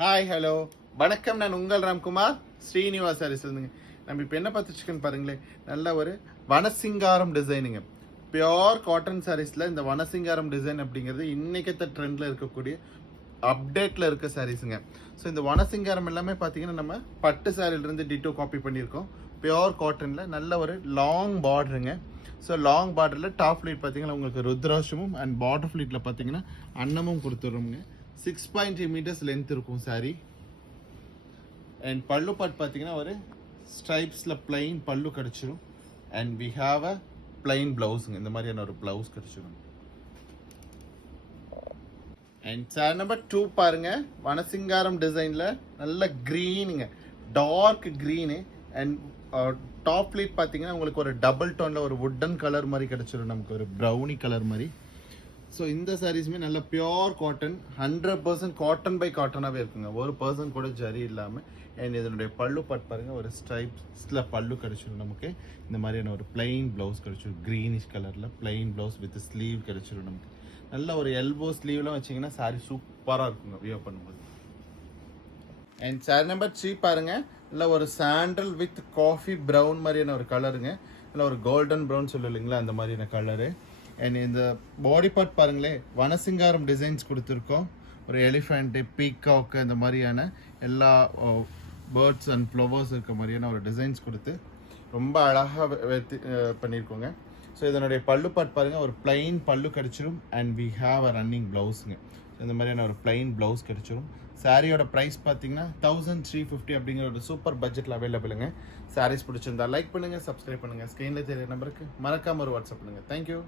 Hi hello வணக்கம். நான் உங்கள் ராம்குமார் ஸ்ரீனிவாஸ் சாரீஸ்லேருந்துங்க. நம்ம இப்போ என்ன பார்த்துச்சுக்கன்னு பாருங்களேன். நல்ல ஒரு வனசிங்காரம் டிசைனுங்க. பியோர் காட்டன் சாரீஸில் இந்த வனசிங்காரம் டிசைன் அப்படிங்கிறது இன்றைக்கத்த ட்ரெண்டில் இருக்கக்கூடிய அப்டேட்டில் இருக்க சாரீஸுங்க. ஸோ இந்த வனசிங்காரம் எல்லாமே பார்த்தீங்கன்னா நம்ம பட்டு சாரிலிருந்து டிட்டோ காப்பி பண்ணியிருக்கோம். பியோர் காட்டனில் நல்ல ஒரு லாங் பார்டருங்க. ஸோ லாங் பார்டரில் டாப் ஃப்ளீட் பார்த்தீங்கன்னா உங்களுக்கு ருத்ராட்சமும் அண்ட் பார்டர் ஃப்ளீட்டில் பார்த்தீங்கன்னா அன்னமும் கொடுத்துருவோங்க. 6.3 meters லென்த் இருக்கும் சாரி. அண்ட் பல்லு பாட் பார்த்தீங்கன்னா ஒரு ஸ்ட்ரைப்ஸில் பிளைன் பல்லு கிடச்சிரும். And we have a plain ப்ளவுஸுங்க. இந்த மாதிரியான ஒரு ப்ளவுஸ் கிடச்சிரும். அண்ட் சார் நம்பர் 2 பாருங்க. வனசிங்காரம் டிசைனில் நல்ல க்ரீனுங்க, டார்க் க்ரீனு. அண்ட் டாப் ஃப்ளீட் பார்த்தீங்கன்னா உங்களுக்கு ஒரு டபுள் டோனில் ஒரு வுட்டன் கலர் மாதிரி கிடச்சிரும், நமக்கு ஒரு ப்ரௌனி கலர் மாதிரி. ஸோ இந்த சாரீஸுமே நல்ல பியோர் காட்டன், 100% காட்டன் பை காட்டனாகவே இருக்குங்க. ஒரு பர்சன்ட் கூட ஜரி இல்லாமல். அண்ட் இதனுடைய பல்லு பாட் பாருங்கள், ஒரு ஸ்ட்ரைப்ஸில் பல்லு கிடச்சிடும் நமக்கு. இந்த மாதிரியான ஒரு பிளைன் ப்ளவுஸ் கிடச்சிடும், க்ரீனிஷ் கலரில் பிளைன் ப்ளவுஸ் வித் ஸ்லீவ் கிடச்சிடும் நமக்கு. நல்ல ஒரு எல்போ ஸ்லீவ்லாம் வச்சிங்கன்னா சாரீ சூப்பராக இருக்குங்க வியர் பண்ணும்போது. அண்ட் சாரி நம்பர் 3 பாருங்கள். நல்ல ஒரு சாண்டல் வித் காஃபி ப்ரௌன் மாதிரியான ஒரு கலருங்க. நல்ல ஒரு கோல்டன் ப்ரௌன் சொல்லு இல்லைங்களா, அந்த மாதிரியான கலரு. அண்ட் இந்த பாடி பார்ட் பாருங்களேன், வனசிங்காரம் டிசைன்ஸ் கொடுத்துருக்கோம். ஒரு எலிஃபெண்ட்டு, பீகாக்கு, அந்த மாதிரியான எல்லா பேர்ட்ஸ் அண்ட் ஃப்ளவர்ஸ் இருக்க மாதிரியான ஒரு டிசைன்ஸ் கொடுத்து ரொம்ப அழகாக பண்ணியிருக்கோங்க. ஸோ இதனுடைய பல்லு பார்ட் பாருங்கள், ஒரு பிளைன் பல்லு கிடச்சிரும். And we have a running ப்ளவுஸுங்க. ஸோ இந்த மாதிரியான ஒரு பிளைன் ப்ளவுஸ் கிடச்சிரும். சாரியோட ப்ரைஸ் பார்த்தீங்கன்னா 1350 அப்படிங்கிற ஒரு சூப்பர் பட்ஜெட்டில் அவைலபிளுங்க. சாரீஸ் பிடிச்சிருந்தா லைக் பண்ணுங்கள், சப்ஸ்கிரைப் பண்ணுங்கள். ஸ்க்ரீனில் தெரிய நம்பருக்கு மறக்காமல் ஒரு வாட்ஸ்அப் பண்ணுங்கள். தேங்க்யூ.